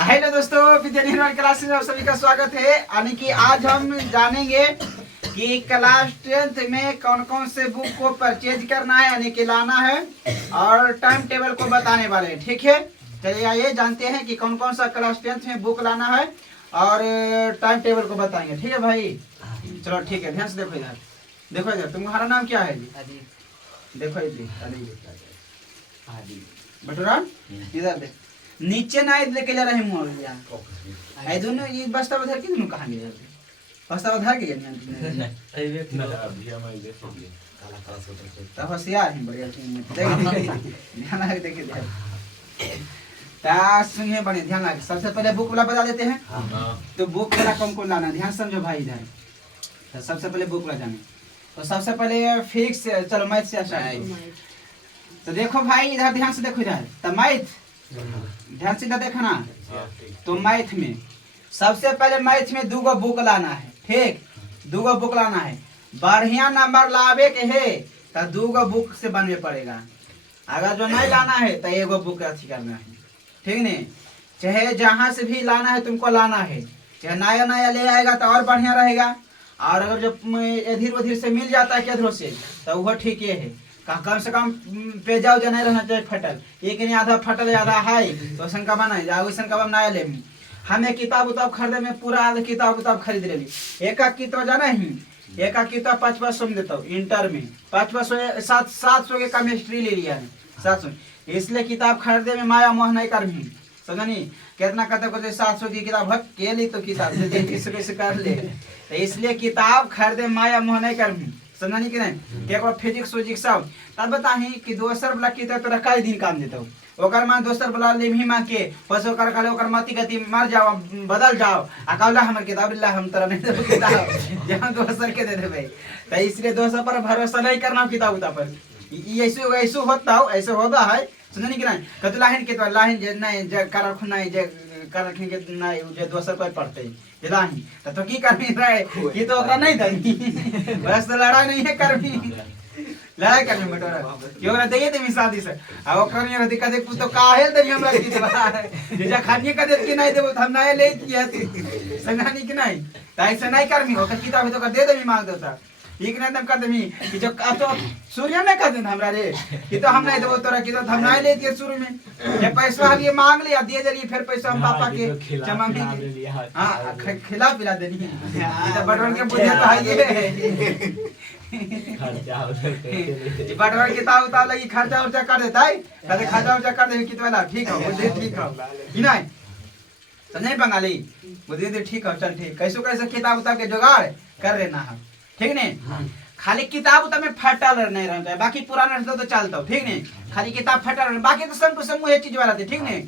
Hello दोस्तों, विद्यानिर्माण classes में आप सभी का स्वागत है। यानी कि आज हम जानेंगे कि क्लास 10th में कौन कौन से बुक को परचेज करना है, यानी कि लाना है, और टाइम टेबल को बताने वाले हैं। ठीक है, चलिए आइए जानते हैं कि कौन कौन सा क्लास 10th में बुक लाना है और टाइम टेबल को बताएंगे। ठीक है भाई, चलो ठीक है, ध्यान से देखो इधर, देखो इधर। तुम्हारा नाम क्या है जी? देखो बटूरा, इधर देख, नीचे ना लेके जा रहे मोरिया आई दोनों ये बस्ता उधर के दोनों कहां गए? बस्ता उधर के नहीं तो होशियार है, बढ़िया ध्यान लगा देखे ता सुनिए, बड़े ध्यान लगा। सबसे पहले बुक वाला बता देते हैं। तो बुक वाला कौन कौन लाना, ध्यान समझो भाई इधर। तो सबसे पहले बुक वाला जाने, तो सबसे पहले फिजिक्स, चलो मैथ से स्टार्ट। तो देखो भाई इधर ध्यान से देखो इधर, तो मैथ ध्यान से देखना ना। तो मैथ में सबसे पहले मैथ में दूगो बुक लाना है। ठीक, दूगो बुक लाना है। बढ़िया नंबर लावे के है तो दूगो बुक से बनवे पड़ेगा। अगर जो नहीं लाना है तो एगो बुक अथी करना है। ठीक नहीं, चाहे जहाँ से भी लाना है तुमको लाना है, चाहे नया नया ले आएगा तो और बढ़िया रहेगा। और अगर जो इधर उधर से मिल जाता है किधरों से तो वो ठीक है। कम से कम पेजा उजा नहीं रहना चाहिए फटल, एक नहीं आधा फटल आधा है तो वैसा का बना जाओ, वैसा का नया ले। हमें किताब उताब खरीदे में पूरा आधा किताब उताब खरीद ले। एक किताब जाना ही, एक किताब 500 में देता हूँ। इंटर में 500 700 के केमिस्ट्री ले लिया है, 700। इसलिए किताब खरीदे में माया मोह नहीं कर भी समझनी। कितना कहते 700 की किताब हट के ली तो किताब से कर ले। तो इसलिए किताब खरीदे माया मोह नहीं कर भी समझनी कि नहीं। एक फिजिक्स विजिक्स सब तब बताही कि दोसर वाला किताब तो रखा दिन काम देता हूँ। ओकर मान दोसर वाला ले भी मांग के बस ओकर काले ओकर मति गति मर जाओ, बदल जाओ। अकाउला हमर किताब ला हम तरह नहीं देबो किताब जहां दोसर के दे देबे। तो इसलिए दोसर पर भरोसा नहीं करना किताब उता पर। ई ऐसे ऐसे होता हो, ऐसे होगा है समझनी कि नहीं। कत लाइन के तो लाइन जे नहीं जे कर खुना जे कर के नहीं जे दोसर कोई पढ़ते लाही तो की करनी रहे कि तो ओकरा नहीं दनी बस तो लड़ाई नहीं है करनी, लड़ाई करने में बटोरा क्यों ना दे दे शादी से। अब ओकर नहीं रहती कदे तो काहे दे हमरा की दे जे खानिए कदे कि नहीं देबो हम ना ले किया संगानी कि नहीं। त ऐसे नहीं करमी ओकर किताब तो कर दे दे मांग देता ठीक नहीं तब कर देमी कि जो अब तो सूर्य ने कर दे हमरा रे कि तो हम नहीं देबो तोरा की तो हम नहीं ले दिए शुरू में। ये पैसा हम ये मांग लिया दिए जरिए फिर पैसा हम पापा के जमा में हां खिला पिला देनी तो बटवन के बुझे तो है ये खर्चा उधर बटवन किताब उतार लगी खर्चा उर्चा कर देता है कदे खर्चा उर्चा कर दे कितना ठीक है बुद्धि ठीक है कि नहीं समझे बंगाली बुद्धि ठीक है। चल ठीक, कैसे कैसे किताब उतार के जुगाड़ कर लेना है। ठीक नहीं, खाली किताब उतार में फटल नहीं रहना चाहिए, बाकी पुराना तो चलता हो। ठीक नहीं, खाली किताब फटल बाकी तो सब कुछ ये चीज वाला थे। ठीक नहीं,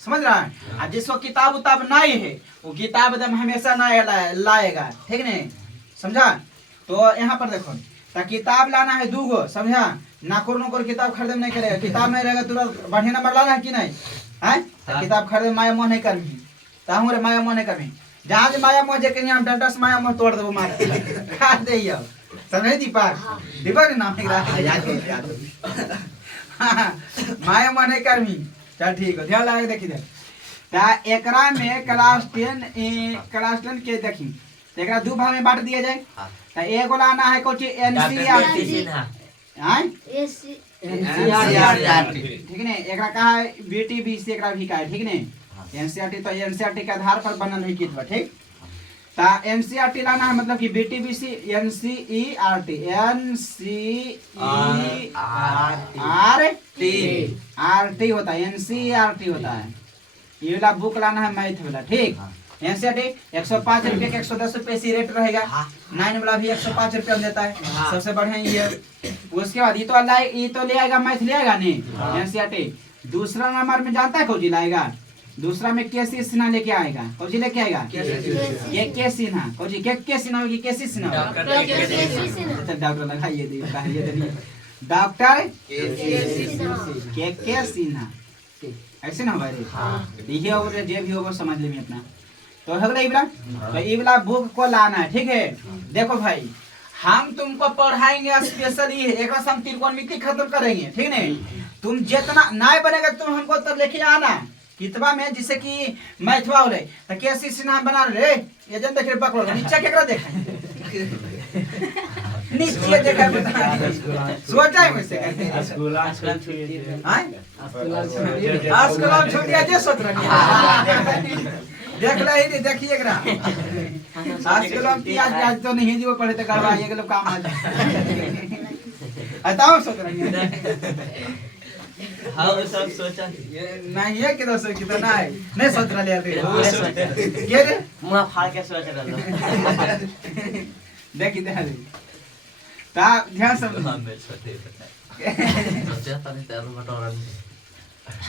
समझ रहा है। और जिसको किताब उताब नहीं है वो किताब एकदम हमेशा नया लाएगा। ठीक नहीं, समझा। तो यहाँ पर देखो तो किताब लाना है दूगो, समझा। नाकुर नकुर किताब खरीदे नहीं करेगा, किताब नहीं रहेगा तुरंत बढ़िया नंबर लाना है कि नहीं है। तो किताब खरीदे माया मोह नहीं करमी, ताहू रे माया मोह नहीं करमी। जहाँ जे माया मोह जे के हम डंडस माया मोह तोड़ देबो मार खा दे यो समझे। दीपक दीपक नाम है याद माया मोह नहीं करमी। चल ठीक है, ध्यान लगा के देखी दे। ता एकरा में क्लास 10 के देखी एकरा दो भाग में बांट दिया जाए। तो एगो लाना है कुछ एनसीईआरटी हैं एनसीईआरटी। ठीक नहीं, एकरा कहा है बीटीबीसी एकरा भी कहा है। ठीक नहीं, एनसीईआरटी तो एनसीईआरटी के आधार पर बनल है कितबा। ठीक, ता एनसीईआरटी लाना है मतलब कि बीटीबीसी एनसीईआरटी आरटी होता है, एनसीईआरटी होता है। ये वाला बुक लाना है मैथ वाला। ठीक, एनसीईआरटी 105 रुपये के 110 रुपये सी रेट रहेगा। 9 वाला भी 105 रुपये देता है, सबसे बढ़िया ये। उसके बाद ये तो ले आएगा मैथ ले आएगा नहीं एनसीईआरटी। दूसरा नंबर में जानता है कौन लाएगा, दूसरा में केसी सिन्हा लेके आएगा। कौन लेके आएगा के सिन्हा। कौन के सिन्हा होगी, केसी सिन्हा डॉक्टर लगाइए दी डॉक्टर के सिन्हा ऐसे ना भाई लिखे हो जे भी हो समझ लेंगे अपना। तो हो गया इबला, तो इबला बुक को लाना है। ठीक है, देखो भाई हम तुमको पढ़ाएंगे स्पेशली एक हम त्रिकोणमिति खत्म करेंगे। ठीक नहीं, तुम जितना नहीं बनेगा तुम हमको तब लेके आना कितबा में जिसे कि मैथवा होले त केसी से नाम बना रे ये जन देख पकड़ो नीचे केकरा देखा नीचे देखा बता सोचा है मुझसे कहते स्कूल छुट्टी हां स्कूल छुट्टी आज सोच रही देख ले ही देखिए एकरा आजकल हम आज तो नहीं जीव पढ़े तो करवा ये लोग काम आ जाए बताओ सोच रही है हाँ वो सब सोचा नहीं है किधर से कितना है नहीं सोच रहा ले ये रे मुंह फाड़ के सोच रहा देखी ध्यान ता ध्यान सब हां मैं सोचे सोचा था नहीं तेरे बटोरा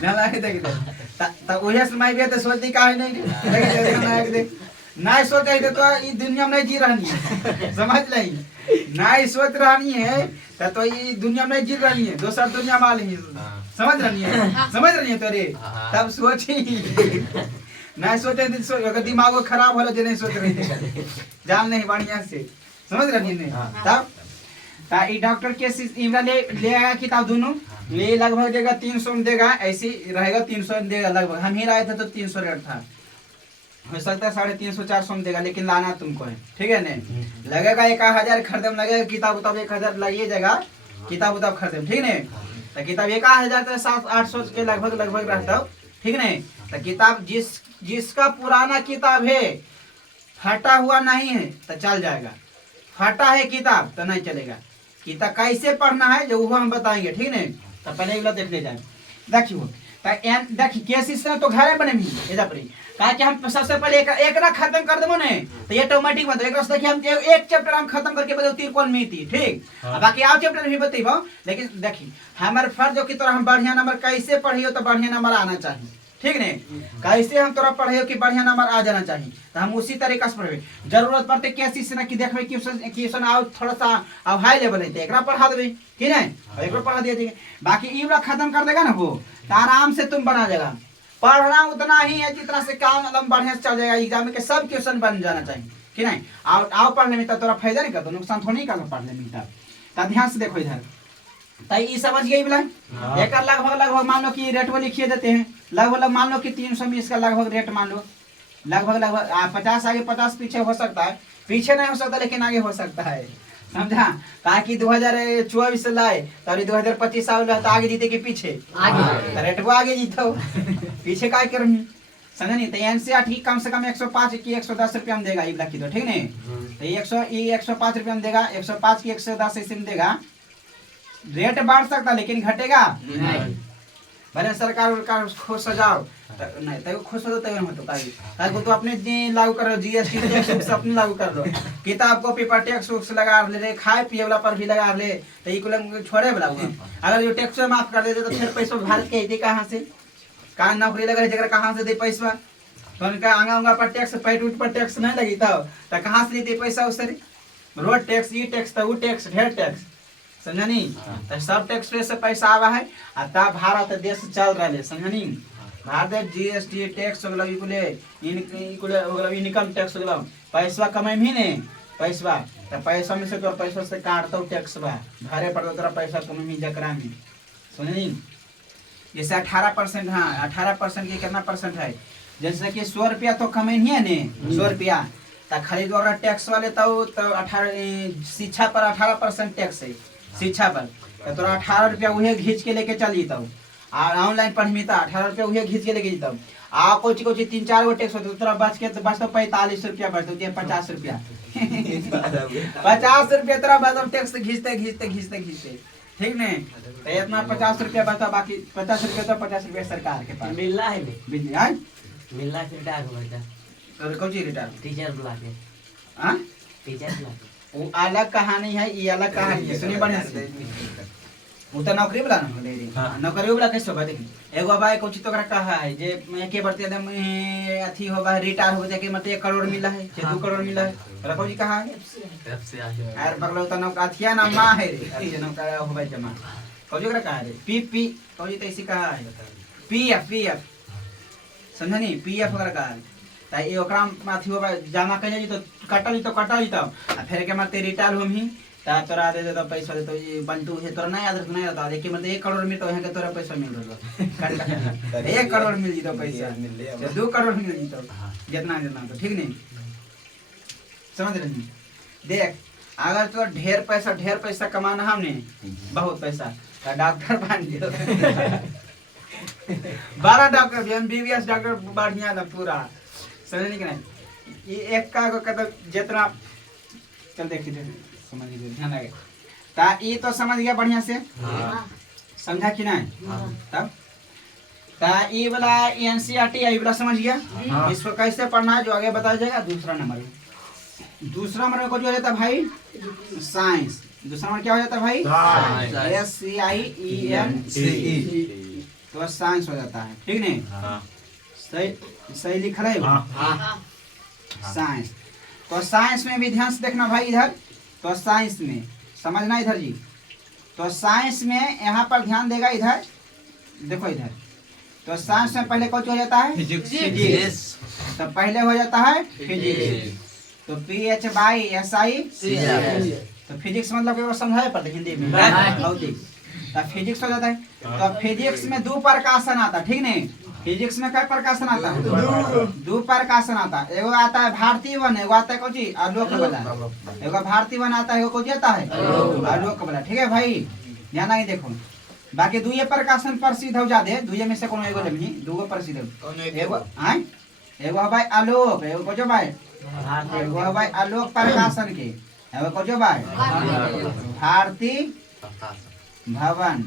ना लाके देखी ता ओहिया से माई भी तो सोचती काहे नहीं देखी ना एक देख नहीं सोच रही तो ये दुनिया में नहीं जी रही है समझ नहीं नहीं सोच रही है तो ये दुनिया में नहीं जी रही है दूसरा दुनिया में है समझ रही है तो रे तब सोची नहीं सोचे अगर दिमाग खराब हो जो नहीं सोच रही थी जान नहीं बढ़िया से समझ रही है तब ता ये डॉक्टर के इमरा ले आया किताब दोनों ये लगभग देगा 300 में देगा ऐसे रहेगा 300 में देगा लगभग हम ही लाए थे तो 300 रेट था हो सकता है 350 400 में देगा लेकिन लाना तुमको है ठीक है नहीं लगेगा 1000 खरीदम लगेगा किताब उताब 1000 लगिए जाएगा किताब उताब खरीदम ठीक नहीं तो किताब 1000 तो 700-800 के लगभग रहता हो ठीक नहीं तो किताब जिसका पुराना किताब है फटा हुआ नहीं है तो चल जाएगा फटा है किताब तो नहीं चलेगा किताब कैसे पढ़ना है जो वो हम बताएंगे ठीक नहीं तो पहले एक देख ले जाए देखिए देखिए केसिस से तो घरे बने भी एदा पड़ी का कि हम सबसे पहले एक ना खत्म कर देबो ने तो ये ऑटोमेटिक बता एक देखिए हम एक चैप्टर हम खत्म करके बताओ त्रिकोण मिति ठीक बाकी और चैप्टर भी बताइबो लेकिन देखिए हमारे फर्ज हो कि तोरा हम बढ़िया नंबर कैसे पढ़ियो तो बढ़िया नंबर आना चाहिए ठीक नहीं कैसे हम तोरा पढ़ियो कि बढ़िया नंबर आ जाना चाहिए तो हम उसी तरीका से पढ़बे जरूरत पड़ते केसिस ना कि देखबे क्वेश्चन आओ थोड़ा सा अब हाई लेवल है तो एकरा पढ़ा देबे ठीक नहीं एकरा पढ़ा दिया जाएगा बाकी ई खत्म कर देगा ना वो तो आराम से तुम बना जाएगा पढ़ना उतना ही है जितना से काम मतलब बढ़िया से चल जाएगा एग्जाम के सब क्वेश्चन बन जाना चाहिए कि नहीं आओ पढ़ने में तो तोरा फायदा नहीं करता नुकसान थोड़ी नहीं करता पढ़ने में तो ध्यान से देखो इधर तो ये समझ गई बोला एक लगभग मान लो कि रेट वो लिखिए देते हैं लगभग मान लो कि 300 में इसका लगभग रेट मान लो लगभग 50 आगे 50 पीछे हो सकता है पीछे नहीं हो सकता लेकिन आगे हो सकता है समझा कहा कि 2024 से लाए तब 2025 आवे तो आगे जीते कि पीछे आगे रेट वो आगे जीतो पीछे काय कर समझ नहीं तो एनसीईआरटी की कम से कम 105 की 110 रुपया में देगा ये की तो ठीक नहीं तो 105 रुपया में देगा 105 की 110 ऐसे में देगा रेट बढ़ सकता लेकिन घटेगा नहीं भले सरकार खुश सजाओ नहीं तो खुश हो तो हो तो काई को तो अपने लागू करो जीएसटी टैक्स अपने लागू कर दो किताब कॉपी पर टैक्स लगा ले खाए पिए वाला पर भी लगा ले तो ई कुल छोड़े वाला अगर जो टैक्स माफ कर देते तो फिर पैसा भारत के दे कहां से कहां नौकरी लगा जगह कहां से दे पैसा तो उनका आंगा पर टैक्स पैट पर टैक्स नहीं लगी तो कहां से दे पैसा उससे रोड टैक्स ई टैक्स तो वो टैक्स ढेर टैक्स समझनी तो सब टैक्स से पैसा आवा है आ ता भारत देश चल रहा है समझनी भारत जीएसटी टैक्स हो गलो इकुले हो गलो इनकम टैक्स हो गलो पैसा कमाई भी नहीं पैसा तो पैसा में से तो पैसा से काटतो टैक्स बा भरे पड़तो तोरा पैसा कमाई में जकरा में समझनी जैसे 18% हाँ 18% के कितना परसेंट है जैसे कि 100 रुपया तो कमाई है ने 100 रुपया तो खरीद वाला टैक्स वाले तो 18 शिक्षा पर 18% टैक्स है शिक्षा पर तो तोरा 18 रुपया उहे घींच के लेके चल जीता और ऑनलाइन पढ़मी तो 18 रुपया उहे घींच के लेके जीता आ कोची 3-4 गो टैक्स होता तोरा बच के तो बचता 45 रुपया बचता 50 रुपया 50 रुपया तोरा बचता टैक्स घींचते ठीक नहीं तो इतना 50 रुपया बचता बाकी 50 रुपया तो 50 रुपया सरकार के पास मिल रहा है मिल रहा है रिटायर हो गया तो कौन सी रिटायर टीचर बुला के हां टीचर बुला के वो अलग कहानी है ये अलग कहानी है सुनिए बढ़िया से वो तो नौकरी वाला ना ले रे नौकरी वाला कैसे होगा देखिए एगो भाई कुछ तो कहा है जे मैं के बढ़ते एकदम अथी होगा रिटायर हो जाके मतलब 1 करोड़ मिला है 2 करोड़ मिला है रखो जी कहा है एफसी आ गया यार बगलो तो नौकरी अथिया ना मां है रे अथी नौकरी होगा जमा कौन जो कहा है पी कौन जी तो ऐसी कहा है पीएफ समझनी पीएफ वगैरह कहा है ता ये ओकरा माथी होबा जमा कइले जी तो कटल तो आ फेर के माते रिटायर होम ही ता तोरा दे तो पैसा दे तो ये बंटू है तोरा नहीं याद नहीं रहता देखिए मतलब 1 करोड़ मिल तो यहाँ के तोरा पैसा मिल रहा 1 करोड़ मिल जी तो पैसा 2 करोड़ मिल जी तो जितना जितना तो ठीक नहीं समझ रहे देख अगर तो ढेर पैसा कमाना हमने बहुत पैसा तो डॉक्टर बन गया 12 डॉक्टर एमबीबीएस डॉक्टर बढ़िया था पूरा समझ नहीं कि नहीं ये एक का कहता जितना चल देखिए समझ लीजिए ध्यान लगे ता ये तो समझ गया बढ़िया से समझा कि नहीं तब ता ये वाला एनसीईआरटी ये वाला समझ गया इसको कैसे पढ़ना है जो आगे बताया जाएगा दूसरा नंबर को जो रहता भाई साइंस दूसरा नंबर क्या हो जाता भाई SCIENCE तो साइंस हो जाता है ठीक नहीं सही लिख रहे हो साइंस तो साइंस में भी ध्यान से देखना भाई इधर तो साइंस में समझना इधर जी तो साइंस में यहाँ पर ध्यान देगा इधर देखो इधर तो साइंस में पहले कौन हो जाता है फिजिक्स तो पहले हो जाता है फिजिक्स तो PHYSI तो फिजिक्स मतलब वो समझाया पड़ता हिंदी में भौतिक तो फिजिक्स हो जाता है तो फिजिक्स में 2 प्रकाशन आता ठीक नहीं फिजिक्स में क्या प्रकाशन आता है 2 प्रकाशन आता है एगो आता है भारतीय वन एगो आता है कौन सी आलोक वाला एगो भारतीय वन आता है एगो कौन आता है आलोक वाला ठीक है भाई ध्यान आगे देखो बाकी 2 प्रकाशन प्रसिद्ध हो जाते 2 में से कोनो एगो लेबनी 2 प्रसिद्ध एगो आय एगो भाई आलोक एगो को जो भाई एगो भाई आलोक प्रकाशन के एगो को जो भाई भारतीय भवन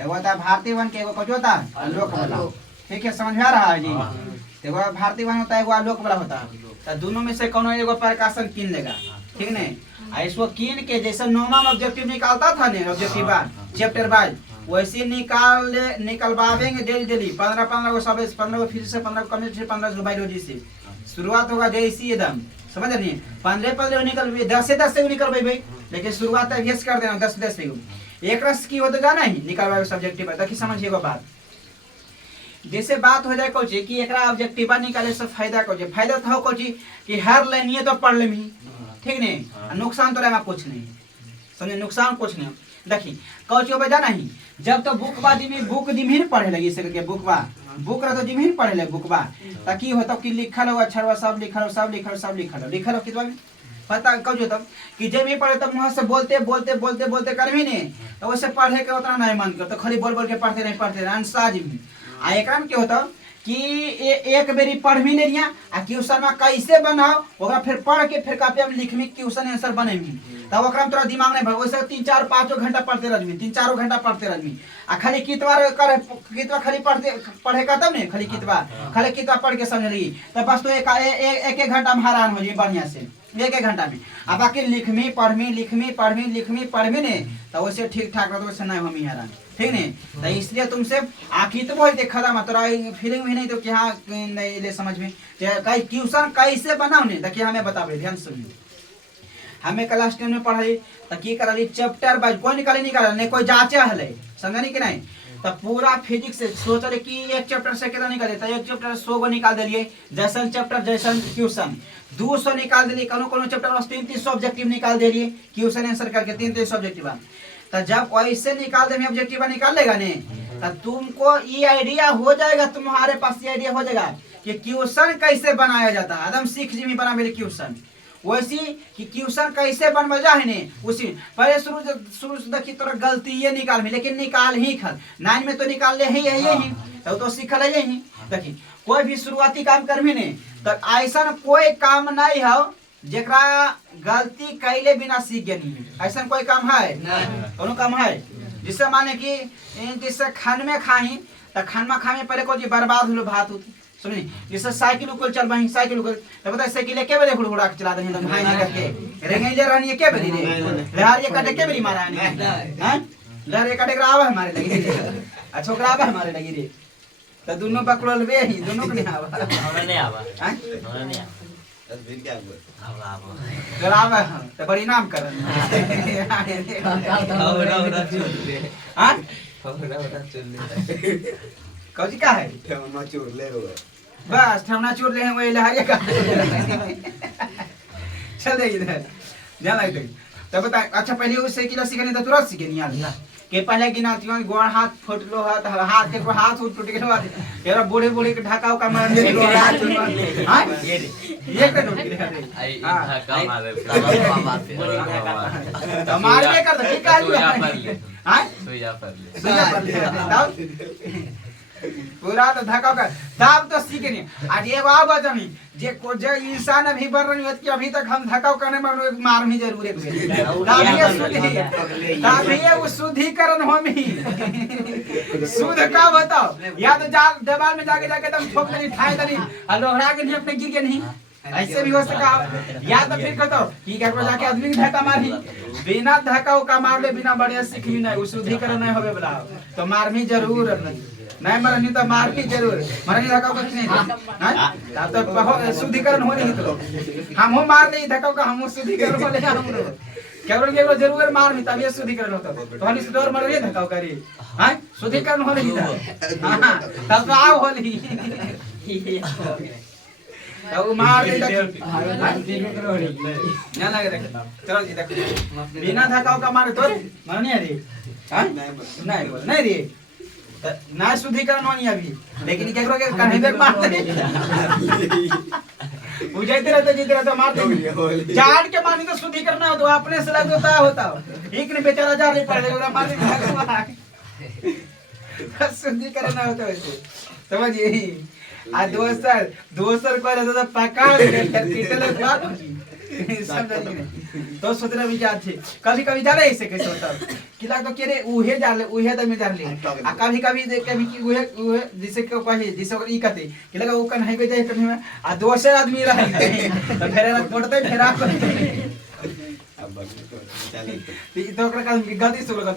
एगो था भारतीय वन के एगो को जो होता है आलोक वाला ठीक है समझ में आ रहा है जी एगो भारतीय वन होता है एगो आलोक वाला होता है तो दोनों में से कोनो एगो प्रकाशन कीन लेगा ठीक नहीं इसको कीन के जैसे नॉर्मल ऑब्जेक्टिव निकालता था ने ऑब्जेक्टिव चैप्टर वाइज वैसे निकलवाएंगे डेली 15 को सब 15 को फिजिक्स से 15 को केमिस्ट्री से 15 को बायोलॉजी से शुरुआत होगा जैसी एकदम समझ नहीं 15 निकल 10 से निकल भाई लेकिन शुरुआत अभ्यास कर देना 10 से एक रस की हो तो जाना ही निकलवा सब्जेक्टिव है ताकि समझिएगा बात जैसे बात हो जाए कोच कि एकरा ऑब्जेक्टिव निकाले से फायदा कोच फायदा था कोच कि हर लाइन तो पढ़ लेमी ठीक नहीं नुकसान तो रहेगा कुछ नहीं समझे नुकसान कुछ नहीं देखी कोच को बजा नहीं जब तो बुक दिमिन पढ़े लगी से के बुक रह तो दिमिन पढ़े ले बुकवा ताकि हो तब कि लिखल हो अक्षर सब लिखल हो कितना पता कब जो तब कि जब भी पढ़े तब वहां से बोलते कर भी नहीं तो वैसे पढ़े के उतना नहीं मन कर तो खाली बोल के पढ़ते नहीं अंसाज में आ एकरा में क्या होता कि एक बेरी पढ़ भी नहीं लिया आ क्वेश्चन में कैसे बनाओ ओकरा फिर पढ़ के फिर कॉपी में लिखमी क्वेश्चन आंसर बनेमी तब ओकरा में तोरा दिमाग नहीं भर वैसे 3-4-5 घंटा पढ़ते रहमी 3-4 घंटा पढ़ते रहमी आ खाली कितवा खाली पढ़े का तब नहीं खाली कितवा पढ़ के समझ ली तब बस तो एक घंटा में हैरान हो जाए बढ़िया से एक घंटा में अब बाकी लिखमी पढ़मी नहीं तो वैसे ठीक ठाक रहता वैसे नहीं हम हैरान ठीक नहीं तो इसलिए तुमसे आखिर तो बहुत देखा था मतलब फीलिंग भी नहीं तो कि हाँ नहीं ले समझ में ट्यूशन कैसे बनाओ नहीं देखिए हमें बताओ ध्यान सुनिए हमें क्लास 10 में पढ़ाई तो की करा चैप्टर बाइज कोई निकाले नहीं कोई जांचे हले समझनी कि नहीं तो पूरा फिजिक्स से सोचले कि एक चैप्टर से कितना निकाले तो एक चैप्टर 100 गो निकाल दिए जैसन चैप्टर जैसन क्वेश्चन 200 निकाल दिए कोनो चैप्टर में 300 ऑब्जेक्टिव निकाल दिए क्वेश्चन आंसर करके 300 ऑब्जेक्टिव तो जब ऐसे निकाल दे ऑब्जेक्टिव निकाल लेगा ने तो तुमको ये आइडिया हो जाएगा तुम्हारे पास ये आइडिया हो जाएगा कि क्वेश्चन कैसे बनाया जाता है एकदम सीख जी में बना मेरे क्वेश्चन वैसी कि क्वेश्चन कैसे बनवा जाए ने उसी पहले शुरू से देखी तोरा गलती ये निकाल में लेकिन निकाल ही खल 9 में तो निकाल ले यही तो सीखल है यही देखी कोई भी शुरुआती काम करबी ने तो ऐसा कोई काम नहीं हो जेकरा गलती कैले बिना सीख गनी ऐसा कोई काम है कोनो काम है जिससे माने कि जिससे खान में खाही तो खान में खाए पहले को जी बर्बाद हो भात होती सुनी जैसे साइकिल को चल बही साइकिल को तो पता साइकिल के बजे हुड़हुड़ा के चला दे हम भाई करके रेंगे रहनी है के बरी रे लहर ये काटे के बरी मारा है हैं लहर ये काटे आवे हमारे लगी रे आ छोकरा आवे हमारे लगी रे तो दोनों पकड़ल बे ही दोनों के नहीं आवा हमरा नहीं आवा हैं हमरा नहीं आवा तस्वीर क्या हुआ आवा जलावा तो बड़ी नाम कर हमरा चल ले हां हमरा चल ले कौजी का है ठेवना चोर ले हो बस ठेवना चोर ले हैं वही लहरिया का चल दे इधर ध्यान लगे तब बता अच्छा पहले उससे किला सीखनी तो तुरंत सीखनी यार के पहले गिनातियों गोड़ हाथ फुटलो हाथ के हाथ टूट गेलो तेरा बूढ़े बूढ़े के ढकाव का मार दे हाथ हां ये कर आई ढका मारे तो मार में कर ठीक है हां सुइया पर ले तब पूरा तो धक्का कर तब तो सीख नहीं आज एगो आ बजनी जे को जे इंसान अभी बढ़ रही है कि अभी तक हम धक्का करने में एक मार भी जरूर एक तब ये वो शुद्धिकरण हम ही शुद्ध का बताओ या तो जा दीवार में जाके जाके तुम ठोक नहीं ठाए नहीं और लोहड़ा के नहीं अपने गिर के नहीं ऐसे भी हो सका या तो फिर कहतो कि क्या जाके आदमी के धक्का मारी बिना धक्का का मार ले बिना बढ़िया सीख भी नहीं वो शुद्धिकरण नहीं होवे बला तो मार भी जरूर नहीं मरनी तो मार भी जरूर मरनी धक्का कुछ नहीं हां तब तो बहुत शुद्धिकरण हो नहीं तो हम हो मार नहीं धक्का का हम शुद्धिकरण हो ले हम केवल जरूर मार नहीं तब ये शुद्धिकरण होता तो हम इस दौर मर रही धक्का करी हां शुद्धिकरण हो नहीं था हां तब तो आओ होली तो मार दे ना लगे देख चलो जी देखो बिना धक्का का मारे तो मरनी है रे हां नहीं बोल नहीं रे ना शुद्धिकरण होनी अभी लेकिन क्या करोगे कहीं पे मार दे बुझाते रहते मार दे चाट के मारनी तो शुद्धिकरण हो तो अपने से लग होता एक ने बेचारा जा नहीं पड़े ओरा मार दे शुद्धिकरण होता वैसे समझिए आ दोसर को रहता तो पकड़ के पीटले बात समझ नहीं तो सोचना विचार थे कभी जाने ऐसे कैसे होता कि लगता कि रे उहे डाले उहे दम में डाले आ कभी देख के भी कि उहे जिसे को कहे जिसे ई कहते कि लगा वो कन्हई पे जाए कन्हई में आ दोसर आदमी रहे तो फेरे ना तोड़ते फेरा अब चले तो ओकरा का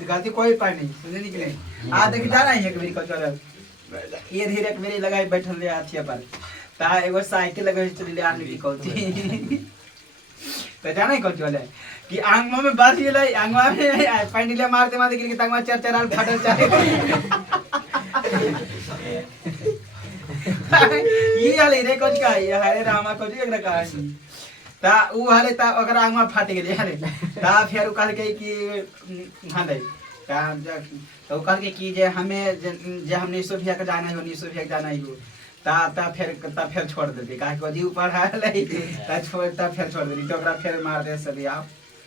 गलती कोई पाए नहीं समझे नहीं कि नहीं आ देख जाना है कभी को चल ये धीरे मेरे लगाई बैठल ले हाथिया पर ता एगो साइकिल लगे चली ले आने की कहती तो जाने को चले कि आंगवा में बस ये लाई आंगवा में पैंडीले मारते मारते गिर के तंगवा चर चराल फटल चाहे ये हाले रे कुछ का ये हाले रामा कुछ एकरा कहानी ता उ हाले ता अगर आंगवा फाट गेले हाले ता फिर उ कहल के कि हां दे ता तो कहल के कि जे हमें जे हमने सोफिया के जाना है सोफिया के जाना है ता फिर छोड़ देते काहे को जी ऊपर है ता फिर छोड़ देती तो ओकरा फिर मार दे सब आओ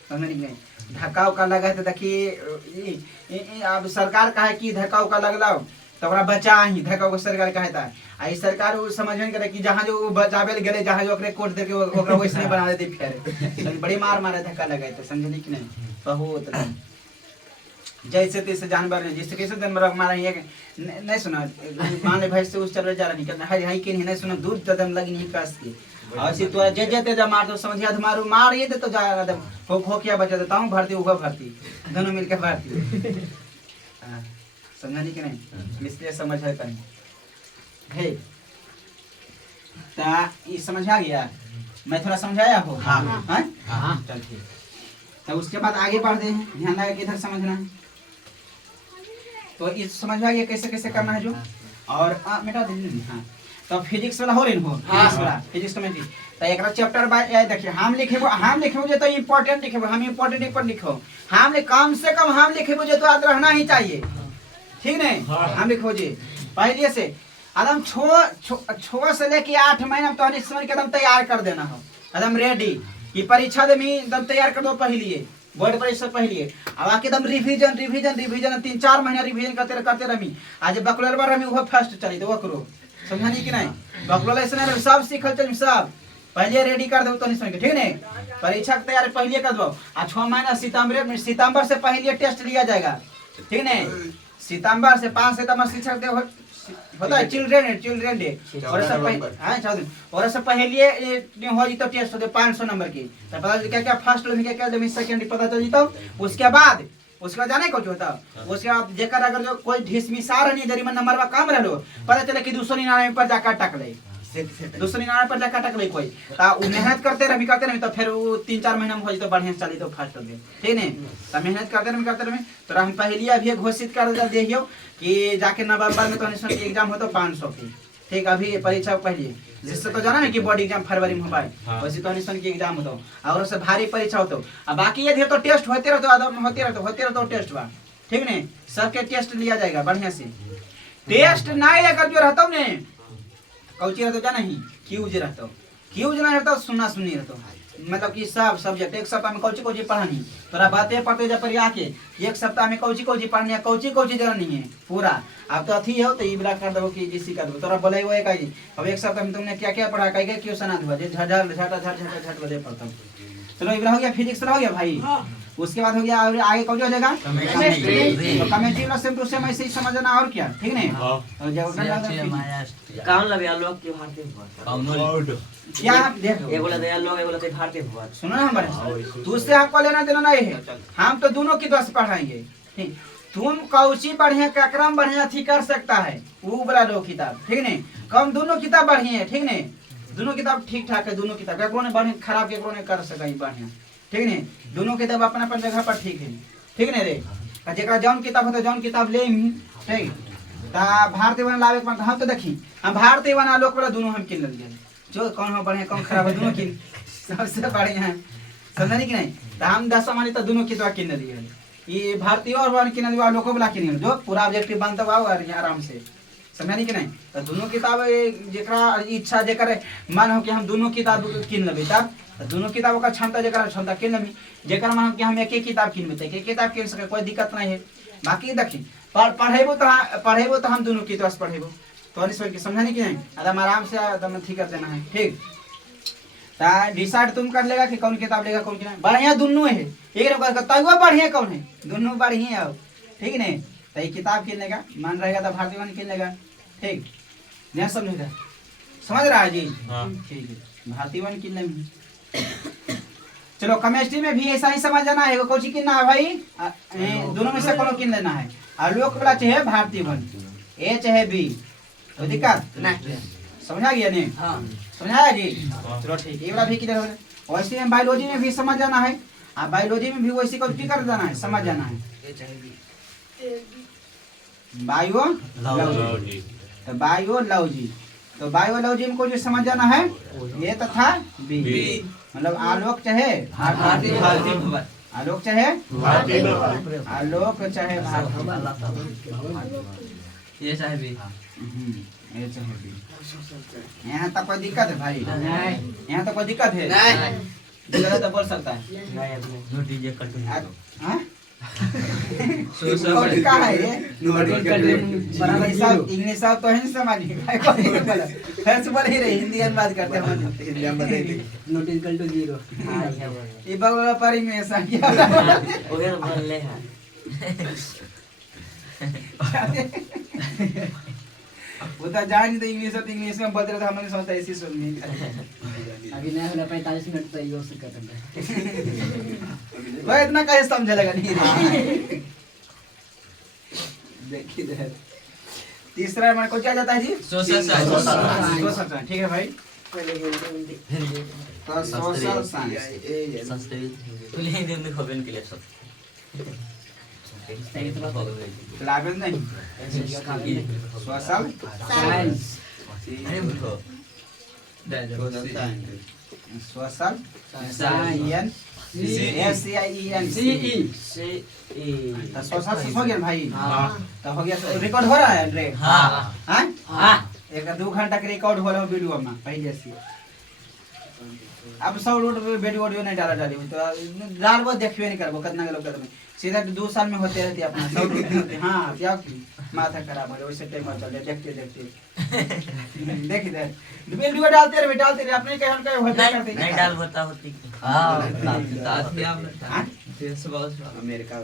समझ नहीं धक्का का लगा तो देखिए अब सरकार कहे कि धक्का का लगलाओ तो ओकरा बचा ही धक्का को सरकार कहता है आई सरकार वो समझ नहीं करे कि जहां जो बचावे गेले जहां जो ओकरे कोर्ट दे के ओकरा वैसे बना देती फिर बड़ी मार मारे धक्का लगाए तो समझनी कि नहीं बहुत जैसे तैसे जानवर है जिससे कैसे जानवर हमारा ये नहीं सुना मान ले भाई से उस चल जा रहा निकल हाय हाय के नहीं सुना दूर कदम लगी नहीं कस के और सी तो जे जे तेजा मार तो समझिया तुम्हारो मार ये दे तो जा एकदम हो क्या बचा देता हूं भर्ती होगा भर्ती दोनों मिलकर भर्ती समझनी कि नहीं इसलिए समझ है कहीं हे ता ये समझ आ गया मैं थोड़ा समझाया हो हां हां चल ठीक तो उसके बाद आगे बढ़ते हैं ध्यान लगा किधर समझना है तो ये समझ आ गया कैसे कैसे करना है जो और मिटा दीजिए हां तो फिजिक्स वाला हो रही हो फिजिक्स में तो एकरा चैप्टर बाय देखिए हम लिखेबो जे तो इंपॉर्टेंट लिखेबो हम इंपॉर्टेंट एक पर लिखो हम कम से कम हम लिखेबो जे तो याद रहना ही चाहिए ठीक नहीं हम लिखो जी पहले से एकदम छो से लेके 8 महीना तो हम समझ के एकदम तैयार कर देना हो एकदम रेडी ये परीक्षा दे में एकदम तैयार कर दो पहले बोर्ड परीक्षा पहले अब आके एकदम रिवीजन 3-4 महीना रिवीजन करते रही आज बकलर बार रही वो फर्स्ट चली तो वो करो समझानी कि नहीं बकलर ऐसे सब सीखल चल सब पहले रेडी कर दो तो नहीं समझ ठीक नहीं परीक्षा की तैयारी पहले कर दो आ 6 महीना सितंबर से पहले टेस्ट लिया जाएगा ठीक नहीं सितंबर से 5 सितंबर शिक्षक दे होता है चिल्ड्रन डे और सब हां 4 दिन और सब पहले हो जी तो टेस्ट होते 500 नंबर की तो पता क्या क्या फर्स्ट में क्या क्या सेकंड पता चल जीता उसके बाद जाने को होता उसके बाद जेकर अगर जो कोई ढिसमिसार नहीं जरी में नंबर का काम रहलो पता चले कि 299 पर जाकर टक ले 299 पर जाकर टक ले कोई ता उ मेहनत करते रही तो फिर वो 3-4 महीना में हो जी तो बढ़िया चली तो फर्स्ट हो गए ठीक नहीं तो मेहनत करते रही तो हम पहले अभी घोषित कर दियो कि जाके नवंबर में तो एग्जाम हो तो 500 की ठीक अभी परीक्षा पहले जिससे तो जाना ना कि बोर्ड एग्जाम फरवरी में हो पाए वैसे तो निशन की एग्जाम होता और उससे भारी परीक्षा होता अब बाकी ये तो टेस्ट होते रहते टेस्ट बा ठीक ने सबके टेस्ट लिया जाएगा बढ़िया से टेस्ट नहीं अगर जो रहता ने कौची रहता जाना ही क्यूज रहता क्यूज नहीं रहता सुनना सुनी रहता मतलब कि सब सब्जेक्ट एक सप्ताह में कौची कौची पढ़नी तोरा बातें पढ़ते जब पर आके एक सप्ताह में कौची कौची पढ़नी है कौची कौची जरा नहीं है पूरा अब तो अथी हो तो ये बिला कर दो कि जिसी कर दो तोरा बोले वो एक अब एक सप्ताह में तुमने क्या क्या पढ़ा कहीं क्यों सुना दो झट बजे पढ़ता हूँ चलो इबरा हो गया फिजिक्स हो गया भाई उसके बाद हो गया और आगे कौन हो जाएगा केमिस्ट्री में सेम टू सेम ऐसे ही समझना और क्या ठीक नहीं कौन लगे लोग के भारतीय भवन क्या देखो एगो लगे लोग एगो लगे भारतीय भवन सुनो ना हमारे तुझसे आपको लेना देना नहीं है हम तो दोनों की दस पढ़ाएंगे ठीक तुम कौची बढ़िया कक्रम बढ़िया थी कर सकता है वो बड़ा लो किताब ठीक नहीं कम दोनों किताब बढ़िया है ठीक नहीं दोनों किताब ठीक ठाक है दोनों किताब केकरो ने बढ़िया खराब केकरो ने कर सका बढ़िया ठीक नहीं दोनों किताब अपना अपन जगह पर ठीक है ठीक नहीं रे जेकरा जौन किताब होता जौन किताब ले ठीक ता भारतीय वन लावे पर हम तो देखी हम भारतीय वन आलोक वाला दोनों हम किन लिए जो कौन हो बढ़िया कौन खराब है दोनों किन सबसे बढ़िया है समझनी कि नहीं तो हम 10 मानी तो दोनों किताब किन लिए ये भारतीय और वन किन लिए लोगों वाला किन जो पूरा ऑब्जेक्टिव बनता हुआ और आराम से समझनी कि नहीं तो दोनों किताब जेकरा इच्छा जेकर मन हो कि हम दोनों किताब किन लेबे तब दोनों किताबों का क्षमता जेकर क्षमता किन लेबे जेकर मन हो कि हम एक किताब किन लेते एक किताब किन सके कोई दिक्कत नहीं है बाकी देखी पढ़ेबो तो हम दोनों किताब पढ़ेबो तो अनिश्वर की समझनी कि नहीं एकदम आराम से एकदम ठीक कर देना है ठीक ता डिसाइड तुम कर लेगा कि कौन किताब लेगा कौन किताब बढ़िया दोनों है एक नंबर का तैयो बढ़िया कौन है दोनों बढ़िया है ठीक नहीं तो ये किताब किन लेगा मन रहेगा तो भारतीय वन किन लेगा ठीक ध्यान समझेगा समझ रहा है जी ठीक है भारतीय वन किन लेंगे चलो केमिस्ट्री में भी ऐसा ही समझ जाना है कोची किनना है भाई दोनों में से कोनो किन लेना है आलोक वाला चाहे भारतीय वन ए चाहे बी तो दिक्कत नहीं समझा गया नहीं हाँ समझाया जी चलो ठीक है ये वाला भी किधर हो वैसे में बायोलॉजी में भी समझ जाना है और बायोलॉजी में भी वैसे को कर जाना है समझ जाना है बायोलॉजी तो बायोलॉजी तो बायोलॉजी में को जो समझ जाना है ये तथा बी मतलब आलोक चाहे भारतीय भवन आलोक चाहे आलोक चाहे ये चाहे भी ये चाहे बी यहाँ तक कोई दिक्कत है भाई यहाँ तक कोई दिक्कत है नहीं तो बोल सकता है हाँ का है ये इंग्लिश साहब तो है समझिए फिर से बोल ही रहे हिंदी में बात करते हैं हिंदी में बताइए नोट इक्वल टू 0 हां ये बगल पर में ऐसा क्या ओहे बोल ले है वो तो जान तो इंग्लिश में बोलते रहते हमने सोचा ऐसी सुननी अभी नहीं होला 45 मिनट तो यो से करते वो इतना कैसे समझ लगा नहीं देखिए इधर तीसरा हमारे को क्या जाता है जी सोशल साइंस ठीक है भाई तो सोशल साइंस संस्कृत तुले हिंदी में खबरन के लिए सब लागत नहीं सोशल साइंस अरे उठो सोशल साइंस तो सोशल हो गया भाई तो हो गया रिकॉर्ड हो रहा है रे हाँ एक 2 घंटा के रिकॉर्ड हो रहा है वीडियो में पहले से अब सब रोड पे वीडियो नहीं डाला तो डाल वो देखबे नहीं करबो कितना के लोग करबे सीधा 2 साल में होते रहते अपना सब होते हां क्या माथा खराब हो वैसे टाइम चल देखते देख इधर वीडियो डालते रहे अपने कहन का होते करते नहीं डाल होती हां क्या देश बहुत अमेरिका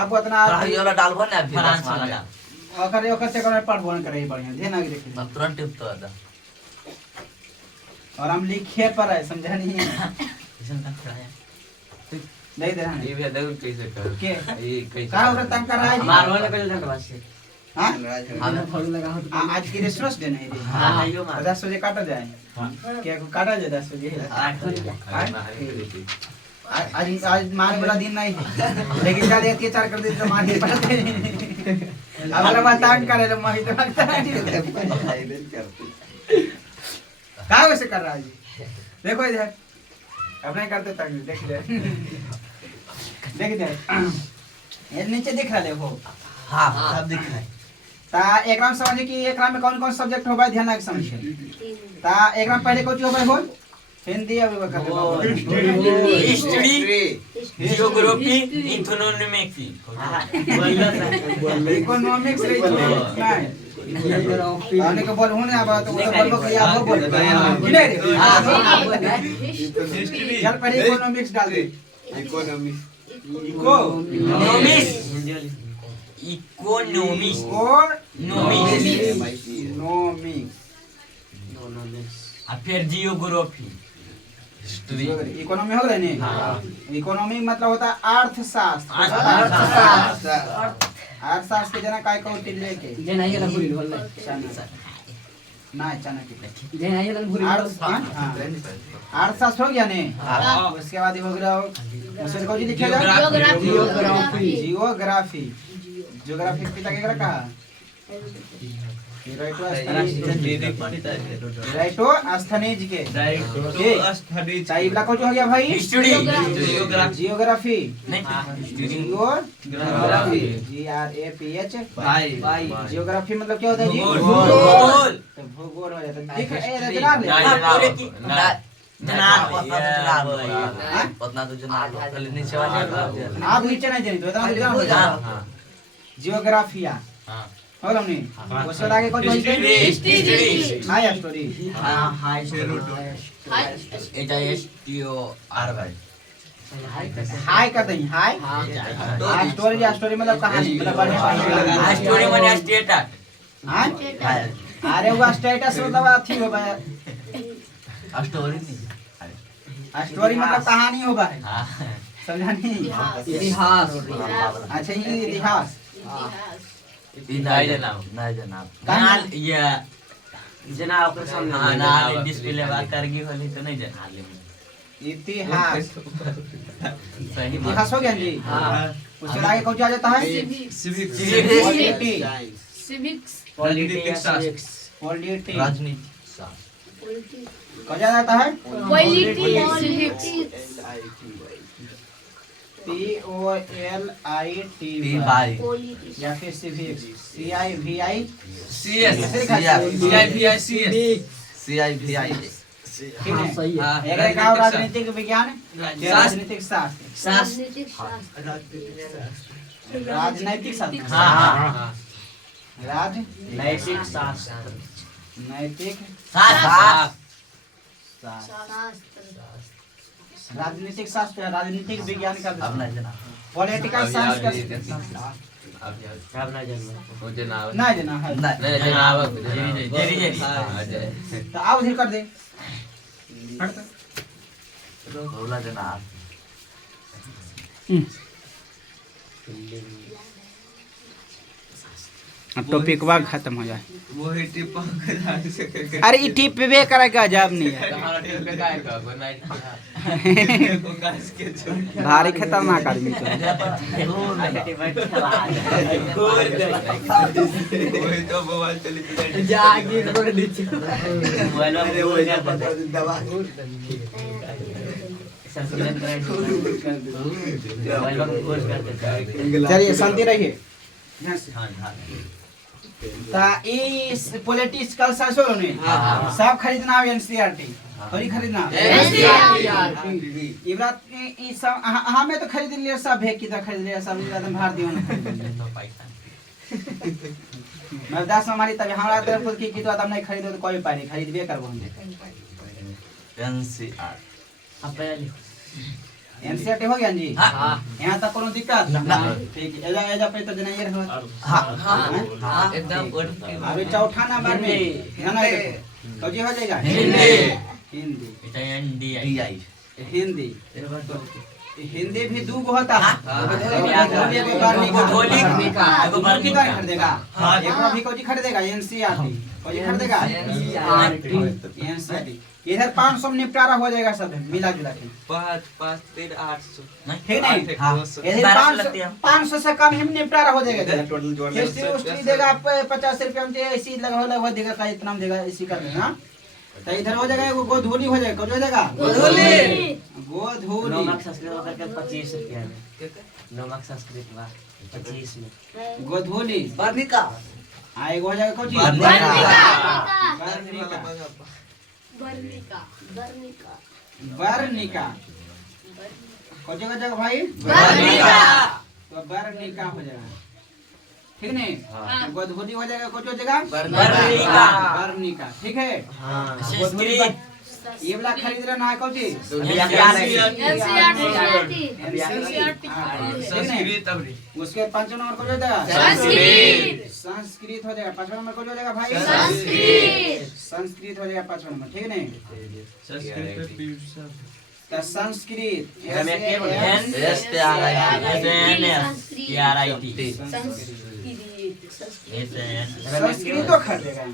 आप उतना ये वाला डालबो ना फ्रांस वाला ओकर चक्कर में पढ़बो न करे बढ़िया ध्यान आगे देखिए अब तुरंत टिप तो आता और हम लिखे पर है समझा नहीं है किसन तक खड़ा है नहीं दे ये भी देखो कैसे कर के ये कैसे का उधर तंग कर रहा है मारवा ने पहले धन्यवाद से हां हमें फॉलो लगा हो आज की रेस्टोरेंट डे नहीं रे हां यो मार 10 बजे काटा जाए हां क्या को काटा जाए 10 बजे आज मार वाला दिन नहीं है लेकिन कल एक 4 कर दे तो मार ही पड़ते अगला बात तंग करे लो मैं तो लगता है क्या वैसे कर रहा है जी? देखो इधर अपने करते तक देख ले देख इधर ये नीचे दिख रहा है वो हाँ सब दिख रहा है ता एकराम समझे कि एकराम में कौन कौन सब्जेक्ट होबा ध्यान लगा समझिए ता एकराम पहले कौन होबा हो हिंदी अब हिस्ट्री जियोग्राफी इकोनॉमिक्स इकोनॉमिक्स रे नहीं आने को बोल होने अब तो बोल के आप बोल किने रे चल पहले इकोनॉमिक्स डाल दे इकोनॉमिक्स इकोनॉमिक्स और नोमिक्स और फिर जियोग्राफी इकोनॉमी हो गया नहीं इकोनॉमी मतलब होता है अर्थशास्त्र अर्थशास्त्र के जना काय कौटिल्य लेके जे नहीं है भूल बोल ना चाणक्य जे नहीं है भूल अर्थशास्त्र हो गया नहीं उसके बाद हो गया उसमें कौन सी लिखेगा जियोग्राफी ज्योग्राफी पिता के क्या कहा राइटो अस्थनीज के टाइबला को जो हो गया भाई हिस्ट्री जियोग्राफी GRAPH भाई जियोग्राफी मतलब क्या होता है जी भूगोल तो भूगोल हो जाता है दिख रहा है उतना तो जनाब खाली नीचे वाले आप नीचे नहीं जानी तो इतना जियोग्राफिया हो हमने उसके आगे कौन हिस्ट्री हाई स्टोरी हाई करते हैं हाई स्टोरी मतलब कहानी मतलब स्टोरी माने स्टेटस हां अरे वो स्टेटस मतलब अथी हो गया स्टोरी मतलब कहानी हो गया समझा नहीं इतिहास अच्छा ये इतिहास नहीं जनाब ये जनाब के सामने डिस्प्ले बात करगी होली तो नहीं जना इतिहास सही इतिहास हो गया जी उसके आगे कौन सा आ जाता है सिविक्स पॉलिटिक्स राजनीति कौन सा जाता है पॉलिटिक्स POLIT भाई या फिर सिविक्स CIVI CIVI ठीक है सही है एक गाँव राजनीतिक विज्ञान राजनीतिक शास्त्र राजनैतिक शास्त्र नैतिक शास्त्र नैतिक राजनीतिक शास्त्र राजनीतिक विज्ञान का अब नहीं जनाब पॉलिटिकल साइंस का नहीं जना है तो आओ उधर कर दे हट तो बोला जनाब अब टॉपिक वाग खत्म हो जाए अरे ये टिप पे बे करेगा जब नहीं है भारी खतरनाक आदमी तो चलिए शांति रहिए इस पॉलिटिकल साइंस हो ने सब खरीदना है एनसीईआरटी थोड़ी खरीदना इबरात ई सब हमें तो खरीद लिया सब है किधर खरीद लिया सब एकदम भार दियो मैं 10 हमारी तब हमरा तरफ खुद की तो तुम नहीं खरीदो तो कोई पाई नहीं खरीदबे करबो हम NCR अब पहले एनसीईआरटी हो गया जी हां यहां तक कोनो दिक्कत ठीक है एजा पे तो जनाइए हो हां एकदम अभी चौथा नंबर में है ना तो जी हो जाएगा हिंदी हिंदी हिंदी भी दो को होता है एगो खरीदेगा एगो भी कोची खरीदेगा एनसीईआरटी कोची खरीदेगा एनसीईआरटी इधर 500 में निपटारा हो जाएगा सब मिला जुला के 5 5 3 800 ठीक नहीं इधर 500 से कम ही निपटारा हो जाएगा हिस्ट्री उस्ट्री देगा आप 50 रुपया में ऐसी लगभग देगा का इतना में देगा इसी कर लेना तो इधर हो जाएगा वो गोधूली हो जाएगा, कौन हो जाएगा गोधूली। गोधूली। नमक संस्कृत में करके 25 रुपया में नमक संस्कृत में 25 में गोधूली। बर्निका एगो हो जाएगा कौन चीज वर्णिका। वर्णिका। वर्णिका। वर्णिका कौन जगह भाई वर्णिका। तो वर्णिका हो जाएगा, ठीक नहीं। हाँ। गोधूली हो जाएगा कौन जगह वर्णिका। वर्णिका, ठीक है। हाँ गोधूली ये वाला खरीद लेना है कौन चीज संस्कृत। उसके 5 नंबर को जो जाएगा संस्कृत। संस्कृत हो जाएगा। 5 नंबर को जो जाएगा भाई संस्कृत। संस्कृत हो जाएगा 5 नंबर, ठीक नहीं। तो संस्कृत संस्कृत तो खरीदेगा,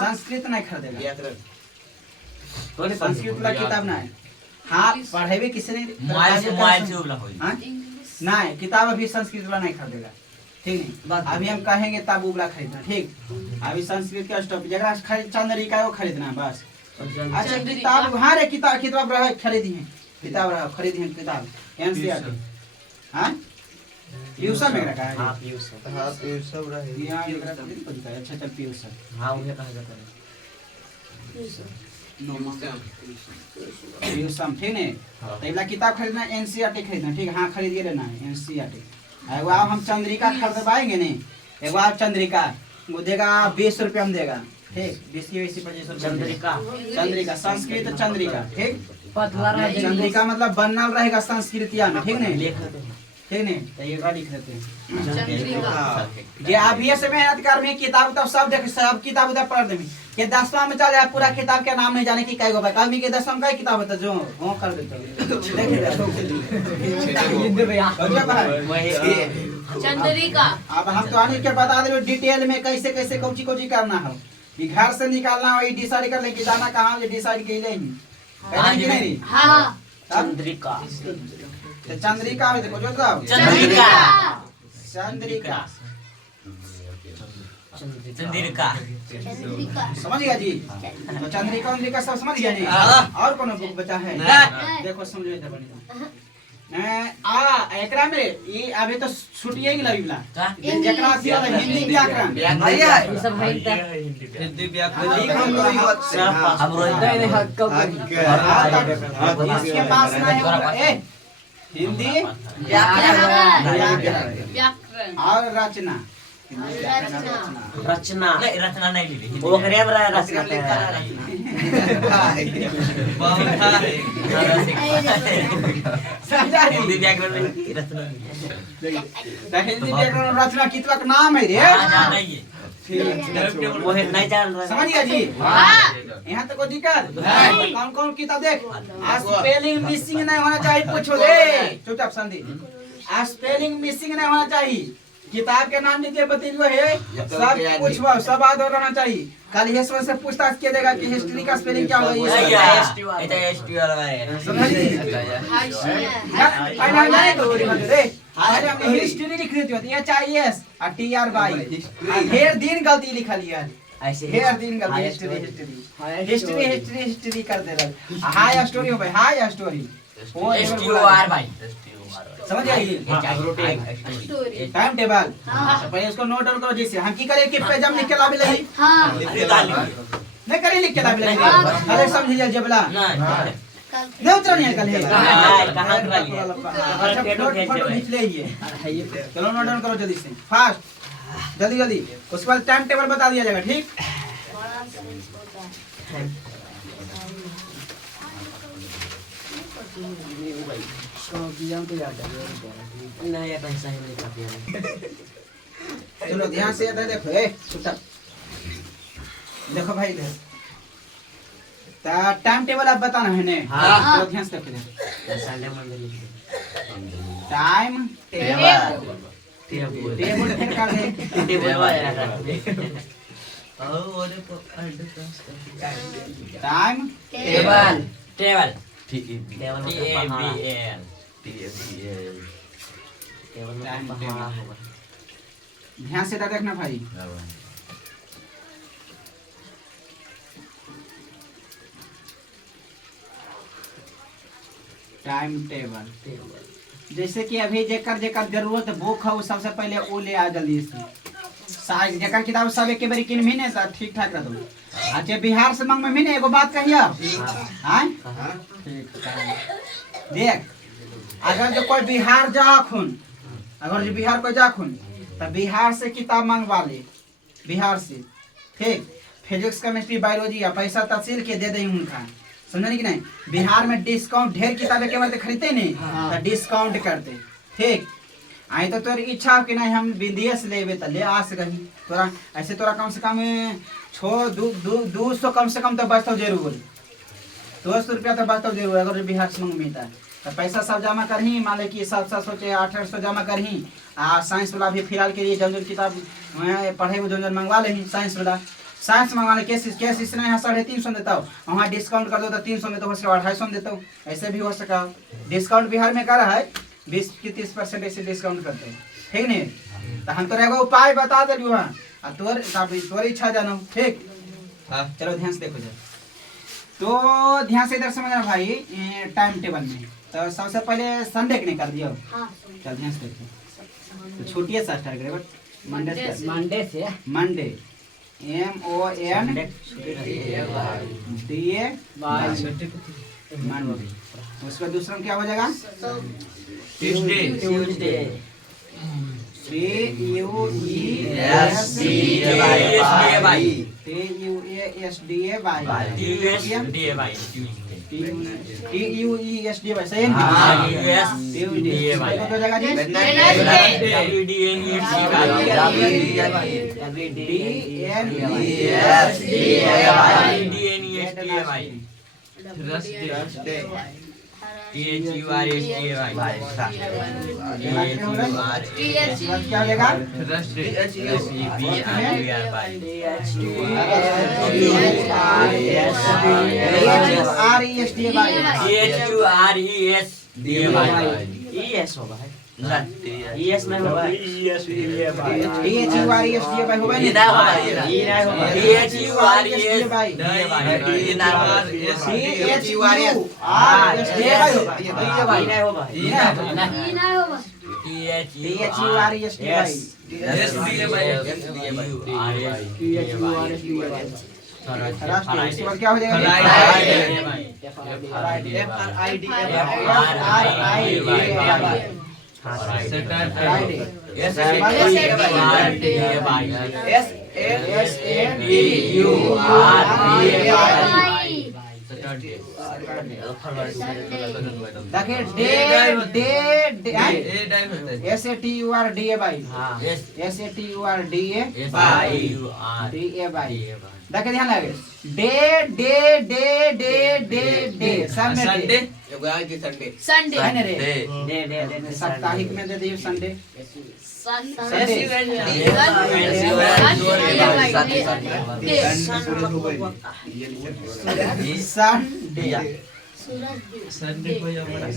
संस्कृत नहीं खरीदेगा। संस्कृत वाला किताब ना है। हाँ पढ़े भी किसी ने मोबाइल से उबला होई। हाँ? नहीं किताब अभी संस्कृत वाला नहीं खरीदेगा, ठीक नहीं। अभी हम कहेंगे तब उबला खरीदना, ठीक। अभी संस्कृत का स्टॉप जगह चंद्रिका वो खरीदना है बस। अच्छा किताब हाँ रे किताब रहा खरीदी है, किताब रहा खरीदी है किताब एनसीईआरटी। हाँ पीयूषा में रखा है। हाँ पीयूष यहाँ एकरा खरीद को दिखाया। अच्छा चल पीयूषा हाँ उन्हें कहा जाता है पीयूषम, ठीक है। तो इला किताब खरीदना एनसीईआरटी खरीदना, ठीक। हाँ खरीदिए लेना है एनसीईआरटी। एगो आप हम चंद्रिका खरीदवाएंगे नहीं, एगो आप चंद्रिका वो देगा 20 रुपया में देगा, ठीक। 20 की 25 चंद्रिका चंद्रिका संस्कृत चंद्रिका, ठीक। पतला रहा चंद्रिका मतलब बनल रहेगा संस्कृतिया में, ठीक नहीं, लिख देते हैं ठीक नहीं। तो ये लिख देते हैं चंद्रिका। ये अभी से मेहनत कर में किताब उताब सब देख सब किताब उताब पढ़ देमी के 10वां में चल जाए पूरा किताब के नाम नहीं जाने की कई गो भाई आदमी के 10वां का किताब होता जो हो कर देते चंद्रिका। अब हम तो आने के बता दे डिटेल में कैसे कैसे कौची कौची करना है। ये घर से निकालना हो, ये डिसाइड कर ले कि जाना कहाँ, ये डिसाइड कर ले नहीं। हाँ। चंद्रिका तो चंद्रिका है, देखो जो बताओ चंद्रिका। चंद्रिका चंद्रिका समझ गया जी। तो चंद्रिका चंद्रिका सब समझ गया नहीं। और कौन बुक बचा है देखो समझो इधर बढ़िया। एकरा में ये अभी तो छुट्टिए ही लगीला जकरा से हिंदी व्याकरण ये सब है हिंदी हम रोज नहीं हक इसके पास ना है हिंदी व्याकरण। और रचना रचना नहीं रचना नहीं ली वो करे हमरा रचना हिंदी व्याकरण नहीं रचना हिंदी व्याकरण रचना कितवा का नाम है रे नहीं है वो है नहीं जान रहा समझ गया जी। यहाँ तक कोई दिक्कत कौन कौन किताब देख स्पेलिंग मिसिंग नहीं होना चाहिए, पूछो दे चुपचाप संधि स्पेलिंग मिसिंग नहीं होना चाहिए। किताब के नाम नीचे बतैलो है सब पूछवा सब याद रहना चाहिए। कल ये से पूछताछ किया जाएगा कि हिस्ट्री का स्पेलिंग क्या होगा ये এটা एसटी वाला है समझ फाइनल नहीं तो रे अरे हमने हिस्ट्री लिख देती होती है एचआईएस और टीआर बाई ढेर दिन गलती लिखा लिया ऐसे ढेर दिन गलती हिस्ट्री कर दे रहा हाई स्टोरी हो भाई हाई स्टोरी वो एसटीओआर भाई समझ आइए स्टोरी। टाइम टेबल हाँ। पहले उसको नोट डाउन करो। जैसे हम की करें कि पेज हम लिख के लावे लगी हाँ। नहीं करें लिख के लावे लगी अरे समझ लीजिए जबला नहीं उतरा नहीं कल है कहां करा अच्छा फोटो खींच ले ये चलो नोट डाउन करो जल्दी से फास्ट जल्दी जल्दी। उसके बाद टाइम टेबल बता दिया जाएगा, ठीक। नहीं ये पैसा ही नहीं काफी चलो ध्यान से इधर देखो चुपचाप देखो भाई इधर टाइम टेबल आप बताना है ने हाँ। तो ध्यान से देखो संडे मंडे लिख टाइम टेबल टेबल टेबल फिर कर दे टेबल वाला time table table table T A B L table में पहाड़ होगा ध्यान से इधर देखना भाई टाइम टेबल जैसे कि अभी जेकर जेकर जरूरत बुक है वो सबसे पहले वो ले आ जल्दी से साइज जेकर किताब सब एक बार किन महीने से ठीक ठाक रह दो अच्छा बिहार से मंग में महीने एगो बात कहिया हां ठीक देख अगर जो कोई बिहार जाखुन अगर जो बिहार को जाखुन तो बिहार से किताब मंगवा ले बिहार से ठीक फिजिक्स केमिस्ट्री बायोलॉजी या पैसा तहसील के दे दे उनका समझने की नहीं बिहार में डिस्काउंट ढेर किताबें के बारे खरीदते नहीं तो डिस्काउंट करते ठीक आई तो तोरी इच्छा हो कि नहीं हम विदेश लेवे तो ले आ सकही तोरा ऐसे तोरा कम से कम 200 कम से कम तो बचता जरूर 200 रुपया तो बचता जरूर अगर बिहार से मिलता है तो पैसा सब जमा करही मान ले कि 700 से 800 जमा करही आ साइंस वाला भी फिलहाल के लिए जन किताब पढ़े में जन मंगवा ले साइंस वाला साइंस मंगवा ले केस इसने यहाँ 350 देता हूँ वहाँ डिस्काउंट कर दो तो 300 में तो हो सके 250 देता हूँ ऐसे भी हो सका डिस्काउंट बिहार में कर है 20 की 30% ऐसे डिस्काउंट करते हैं ठीक नहीं तो हम तो एगो उपाय बता दिलू हाँ तोर इच्छा जानो ठीक चलो ध्यान से देखो जाए तो ध्यान से इधर समझना भाई टाइम टेबल में तो सबसे पहले संडे के निकाल दियो चल ध्यान से देखो तो छुट्टी सा स्टार्ट करेगा मंडे से मंडे MON DA मंडे उसका दूसरा क्या हो जाएगा ट्यूसडे TUESDA सही क्या लेगा ES में होगा क्या हो जाएगा देखिए ध्यान लगे day day day day day day Sunday Sunday है ना रे साप्ताहिक में दे दिए संडे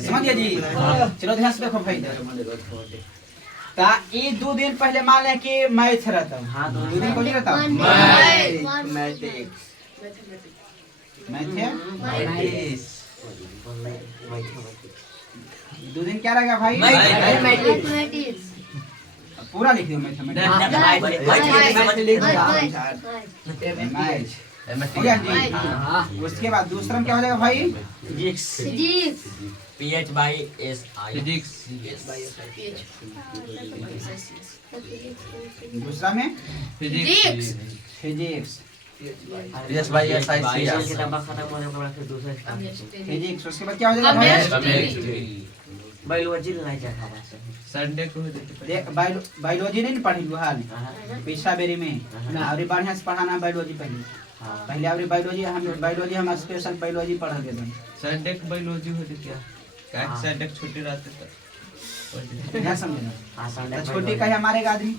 समझिए जी चलो ध्यान से देखो भाई ता ये 2 दिन पहले मान ले कि मैथ रहता हाँ 2 दिन को नहीं रहता मैथ 2 दिन क्या रहेगा भाई पूरा लिख दो मैथ उसके बाद दूसरा क्या हो जाएगा भाई PH by SI दूसरा में physics physics PS by SI physics उसके बाद क्या हो जाएगा केमिस्ट्री बायोलॉजी नहीं जाता संडे को देख बायोलॉजी नहीं पढ़ी हाल पिछला बेरी में और बढ़िया से पढ़ाना बायोलॉजी पहले और बायोलॉजी हम स्पेशल बायोलॉजी पढ़ा देते संडे को बायोलॉजी होती क्या संडे को छुट्टी रहते तो क्या समझना छोटी कहे हमारे आदमी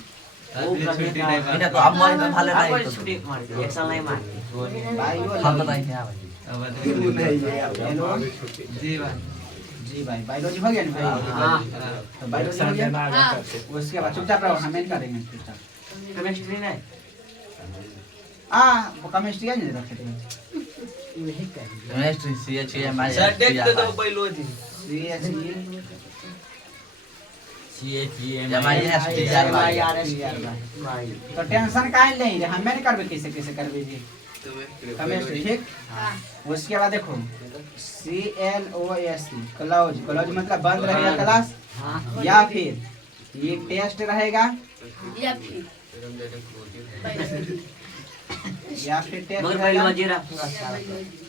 छुट्टी नहीं तो अब मैं भाले नहीं छुट्टी मार दे एक साल नहीं मार हम बताएं क्या भाई जी भाई बायोलॉजी हो गया ना भाई तो बायोलॉजी हो गया उसके बाद चुपचाप रहो हमें करेंगे चुपचाप केमिस्ट्री नहीं वो केमिस्ट्री नहीं रखे थे यही कर केमिस्ट्री CHEMI सब्जेक्ट तो बायोलॉजी तो टेंशन काहे ले रहे हमें नहीं करबे कैसे कैसे करबे जी केमिस्ट्री ठीक उसके बाद देखो CLOS क्लोज क्लोज मतलब बंद रहेगा क्लास या फिर ये टेस्ट रहेगा या फिर टेस्ट मगर रहेगा बायोलॉजी रखूंगा सारा